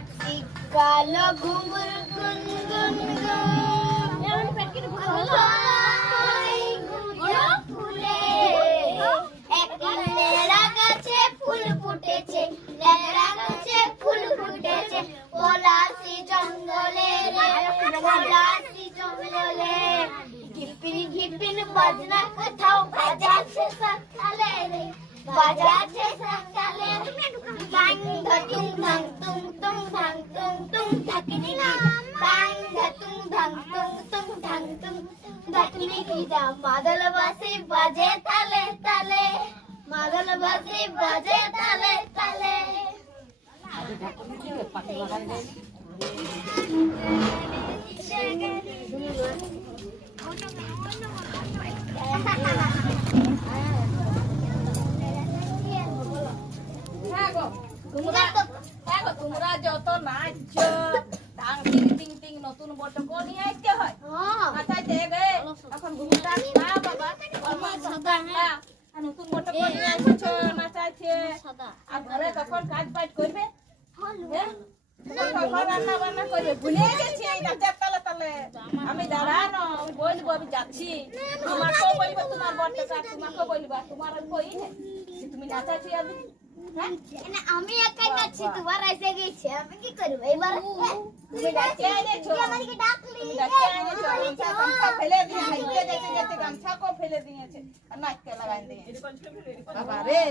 একটি কালো ঘুঙুর গুনগুন ফুলে এক লেরা গাছে ফুল ফুটেছে, লেরা গাছে ফুল ফুটেছে, পলাশি জঙ্গলে রে পলাশি জঙ্গলে। ঘিপিন ঘিপিন বাজনা কোথাও বাজাচ্ছে সকালে রে, বাজাচ্ছে সকালে। বাং ধতুং ধাং তুং তুং ধাং তুং তুং ধাকিনি না, বাং ধতুং ধাং তুং তুং ধাং তুং ধাকিনি কি যা। মাদল বাসি বাজে তালে তালে, মাদল বাসি বাজে তালে তালে। তোমরা যত নাচছো টাং টিং টিং টিং নতুন বটক নিয়ে আইতে হয়। নাচাইতে গে এখন ঘুমটা না বাবা, নতুন বটক নিয়ে আসছো নাচাইছে। আর ঘরে তখন কাজ বাজ করবে, রান্না বান্না করবে। ভুলে গেছি নাচের তালে তালে। আমি দাঁড়ানো, আমি বলবো আমি যাচ্ছি। তোমাকেও বলবো তোমার বটকা, তোমাকেও বলবা তোমার বই তুমি নাচাচ্ছি। আমি একাই নাচছি, তোমার এসে গেছে, আমি কি করব এবার? তুমি ডাকে এনেছো, আমাকে ডাকলি, তুমি ডাকে এনেছো, গামছা ফেলে দিয়ে হাইতে যেতে যেতে গামছাকেও ফেলে দিয়েছে আর নাচতে লাগাই দিয়েছে। বাবা রে